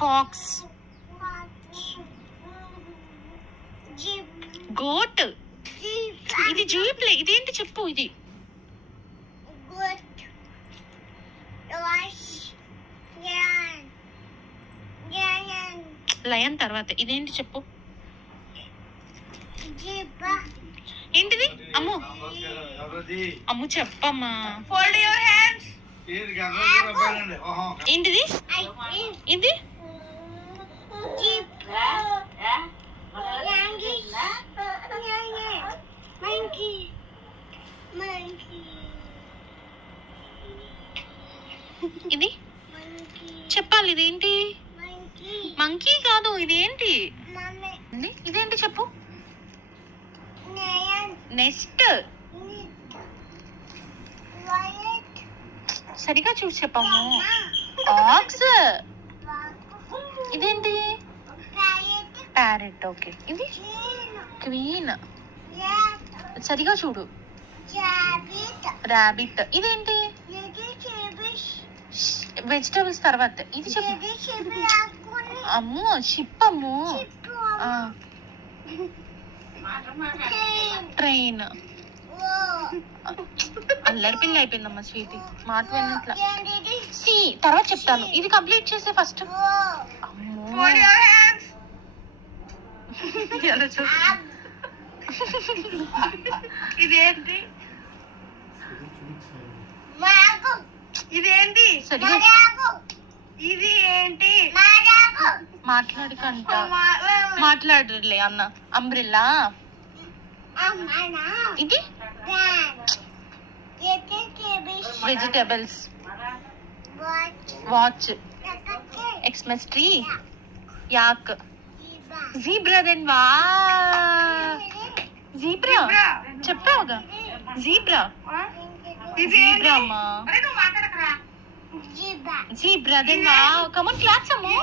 Pox, goat. ఇది జీప్లే. ఇదేంటి చెప్పు? ఇది లయన్ తర్వాత ఇదేంటి చెప్పు? ఏంటిది? అమ్ము అమ్ము చెప్పమ్మా. Fold your hands. ఏంటిది? ఇది ఇది చెప్పాలి. ఇదేంటి? మంకీ కాదు. ఇదేంటి? ఇదేంటి చెప్పు? నెస్ట్. సరిగా చూసి చెప్పమ్ము. ఆక్స్. ఇదేంటి? ప్యారెట్. ఓకే. ఇది క్వీన్. సరిగా చూడు. రాబిట్. ఇదేంటి? వెజిటబుల్స్ తర్వాత ఇది చెప్పు. అమ్ము షిప్. అమ్ము ట్రైన్. అల్లరి పిల్ల అయిపోయిందమ్మా స్వీటీ. మాట విన్నట్లా. సి తర్వాత చెప్తాను. ఇది కంప్లీట్ చేసే ఫస్ట్. అమ్మో ఇదేంటి? ఇదేంటి? సరిగా ఇది ఏంటి? మాట్లాడకంట. మాట్లాడలే అన్న. అంబ్రిల్లా. ఇది వెజిటబుల్స్. వాచ్. Express tree. యాక్. జీబ్రా. దెన్ వా జీబ్రా చెప్పావుగా. జీబ్రా. జీబ్రా అమ్మా. జీబ్రా. దెన్ వా. Come on claps Ammu.